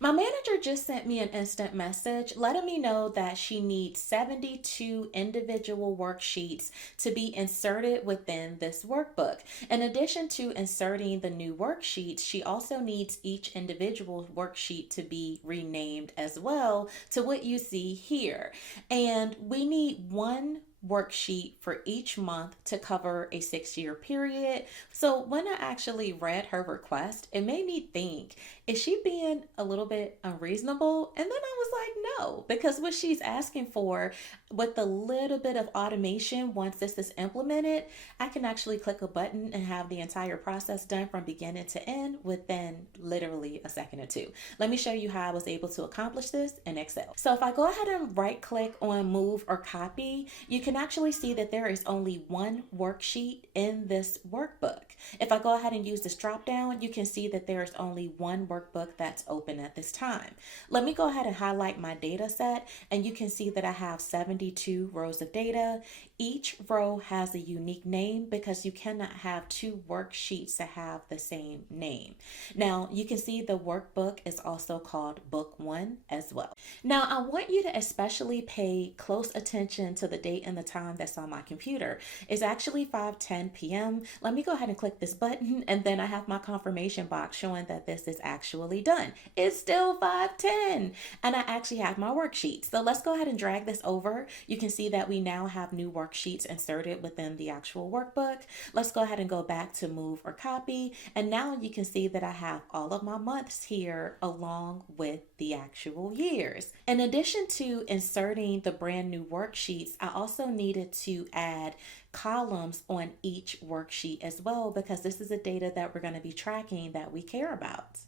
My manager just sent me an instant message letting me know that she needs 72 individual worksheets to be inserted within this workbook. In addition to inserting the new worksheets, she also needs each individual worksheet to be renamed as well to what you see here. And we need one worksheet for each month to cover a 6 year period. So when I actually read her request, it made me think, is she being a little bit unreasonable? And then I was like, no, because what she's asking for with a little bit of automation, once this is implemented, I can actually click a button and have the entire process done from beginning to end within literally a second or two. Let me show you how I was able to accomplish this in Excel. So if I go ahead and right click on move or copy, you can actually see that there is only one worksheet in this workbook. If I go ahead and use this drop down, you can see that there is only one workbook that's open at this time. Let me go ahead and highlight my data set, and you can see that I have 72 rows of data. Each row has a unique name because you cannot have two worksheets that have the same name. Now you can see the workbook is also called book 1 as well. Now I want you to especially pay close attention to the date and the time that's on my computer. It's actually 5:10 p.m. Let me go ahead and click this button, and then I have my confirmation box showing that this is actually done. It's still 5:10 and I actually have my worksheets. So let's go ahead and drag this over. You can see that we now have new worksheets inserted within the actual workbook. Let's go ahead and go back to move or copy. And now you can see that I have all of my months here along with the actual years. In addition to inserting the brand new worksheets, I also needed to add columns on each worksheet as well, because this is the data that we're going to be tracking that we care about.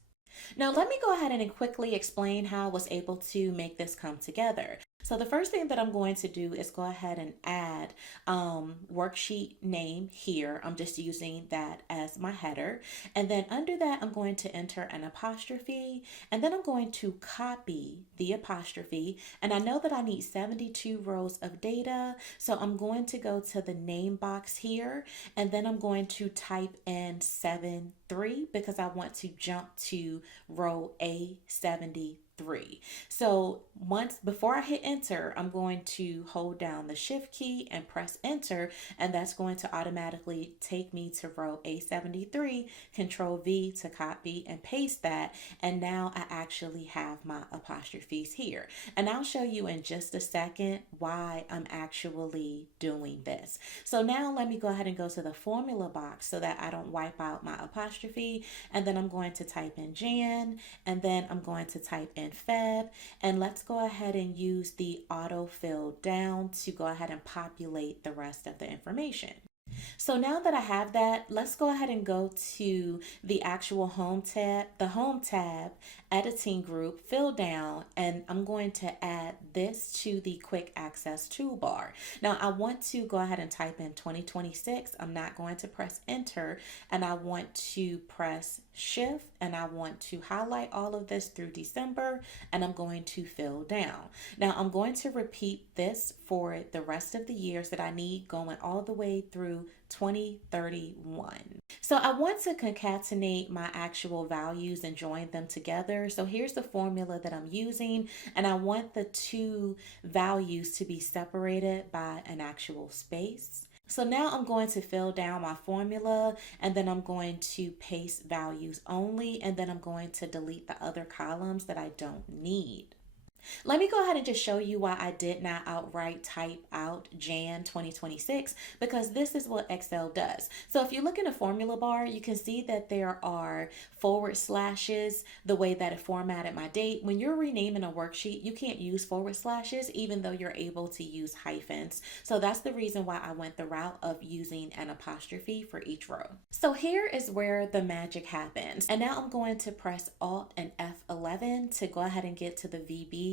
Now, let me go ahead and quickly explain how I was able to make this come together. So the first thing that I'm going to do is go ahead and add worksheet name here. I'm just using that as my header. And then under that, I'm going to enter an apostrophe, and then I'm going to copy the apostrophe. And I know that I need 72 rows of data. So I'm going to go to the name box here, and then I'm going to type in 73 because I want to jump to row A73. So once before I hit enter, I'm going to hold down the shift key and press enter, and that's going to automatically take me to row A73. Control V to copy and paste that, and now I actually have my apostrophes here. And I'll show you in just a second why I'm actually doing this. So now let me go ahead and go to the formula box so that I don't wipe out my apostrophe, and then I'm going to type in Jan, and then I'm going to type in Feb, and let's go ahead and use the auto fill down to go ahead and populate the rest of the information. So now that I have that, let's go ahead and go to the actual home tab, editing group, fill down, and I'm going to add this to the quick access toolbar. Now I want to go ahead and type in 2026. I'm not going to press enter, and I want to press shift, and I want to highlight all of this through December, and I'm going to fill down. Now I'm going to repeat this for the rest of the years that I need, going all the way through 2031. So I want to concatenate my actual values and join them together. So here's the formula that I'm using, and I want the two values to be separated by an actual space. So now I'm going to fill down my formula, and then I'm going to paste values only, and then I'm going to delete the other columns that I don't need. Let me go ahead and just show you why I did not outright type out Jan 2026, because this is what Excel does. So if you look in the formula bar, you can see that there are forward slashes the way that it formatted my date. When you're renaming a worksheet, you can't use forward slashes even though you're able to use hyphens. So that's the reason why I went the route of using an apostrophe for each row. So here is where the magic happens. And now I'm going to press Alt and F11 to go ahead and get to the VB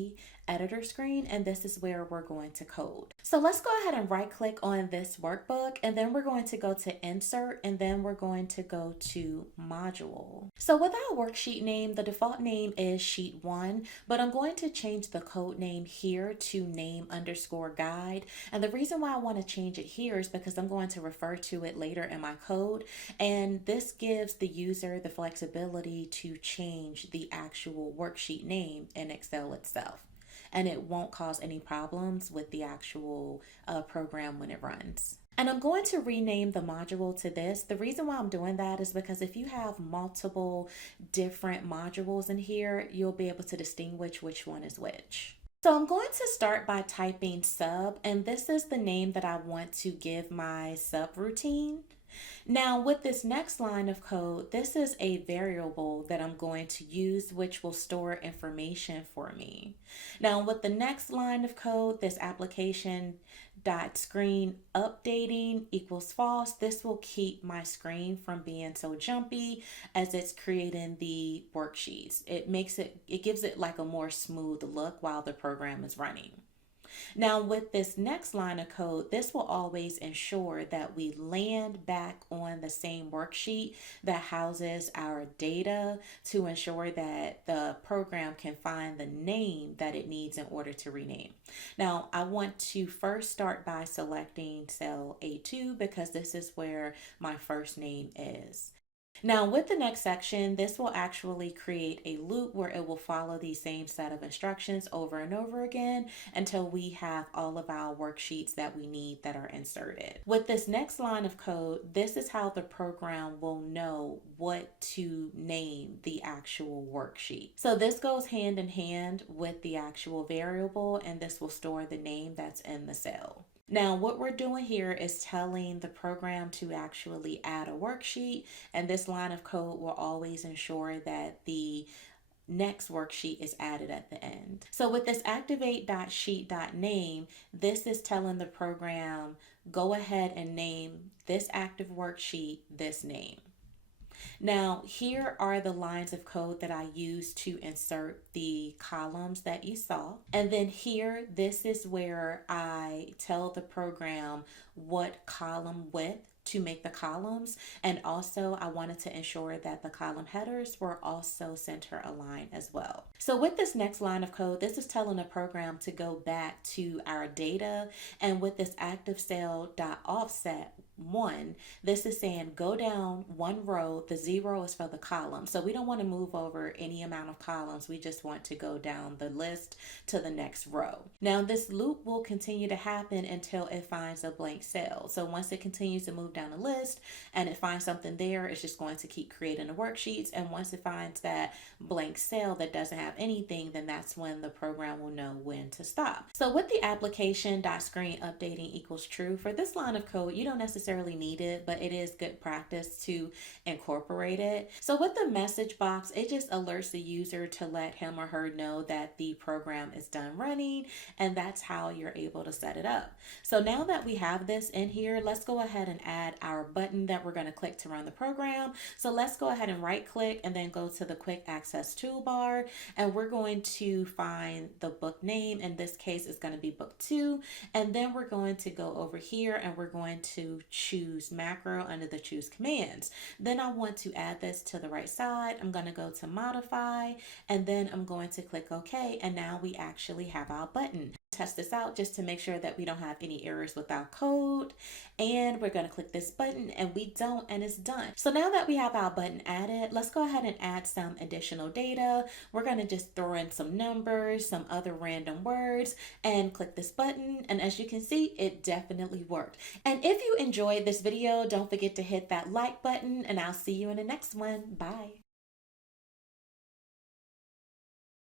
editor screen, and this is where we're going to code. So let's go ahead and right click on this workbook, and then we're going to go to insert, and then we're going to go to module. So with our worksheet name, the default name is sheet 1, but I'm going to change the code name here to name_guide. And the reason why I want to change it here is because I'm going to refer to it later in my code. And this gives the user the flexibility to change the actual worksheet name in Excel itself. And it won't cause any problems with the actual program when it runs. And I'm going to rename the module to this. The reason why I'm doing that is because if you have multiple different modules in here, you'll be able to distinguish which one is which. So I'm going to start by typing sub, and this is the name that I want to give my subroutine. Now with this next line of code, this is a variable that I'm going to use, which will store information for me. Now with the next line of code, this application dot screen updating equals false. This will keep my screen from being so jumpy as it's creating the worksheets. It gives it like a more smooth look while the program is running. Now with this next line of code, this will always ensure that we land back on the same worksheet that houses our data to ensure that the program can find the name that it needs in order to rename. Now I want to first start by selecting cell A2 because this is where my first name is. Now with the next section, this will actually create a loop where it will follow the same set of instructions over and over again until we have all of our worksheets that we need that are inserted. With this next line of code, this is how the program will know what to name the actual worksheet. So this goes hand in hand with the actual variable, and this will store the name that's in the cell. Now, what we're doing here is telling the program to actually add a worksheet, and this line of code will always ensure that the next worksheet is added at the end. So with this activate.sheet.name, this is telling the program, go ahead and name this active worksheet this name. Now, here are the lines of code that I use to insert the columns that you saw. And then here, this is where I tell the program what column width to make the columns. And also I wanted to ensure that the column headers were also center aligned as well. So with this next line of code, this is telling the program to go back to our data, and with this active cell dot offset 1, this is saying go down one row. The 0 is for the column. So we don't want to move over any amount of columns. We just want to go down the list to the next row. Now this loop will continue to happen until it finds a blank cell. So once it continues to move down the list and it finds something there, it's just going to keep creating the worksheets. And once it finds that blank cell that doesn't have anything, then that's when the program will know when to stop. So with the application.screen updating equals true, for this line of code, you don't necessarily need it, but it is good practice to incorporate it. So with the message box, it just alerts the user to let him or her know that the program is done running, and that's how you're able to set it up. So now that we have this in here, let's go ahead and add our button that we're going to click to run the program. So let's go ahead and right click and then go to the quick access toolbar, and we're going to find the book name. In this case, it's going to be book 2, and then we're going to go over here and we're going to choose macro under the choose commands. Then I want to add this to the right side. I'm going to go to modify, and then I'm going to click OK, and now we actually have our button. Test this out just to make sure that we don't have any errors with our code, and we're going to click this button, and we don't, and it's done. So now that we have our button added, let's go ahead and add some additional data. We're going to just throw in some numbers, some other random words, and click this button, and as you can see, it definitely worked. And if you enjoyed this video, don't forget to hit that like button, and I'll see you in the next one. Bye.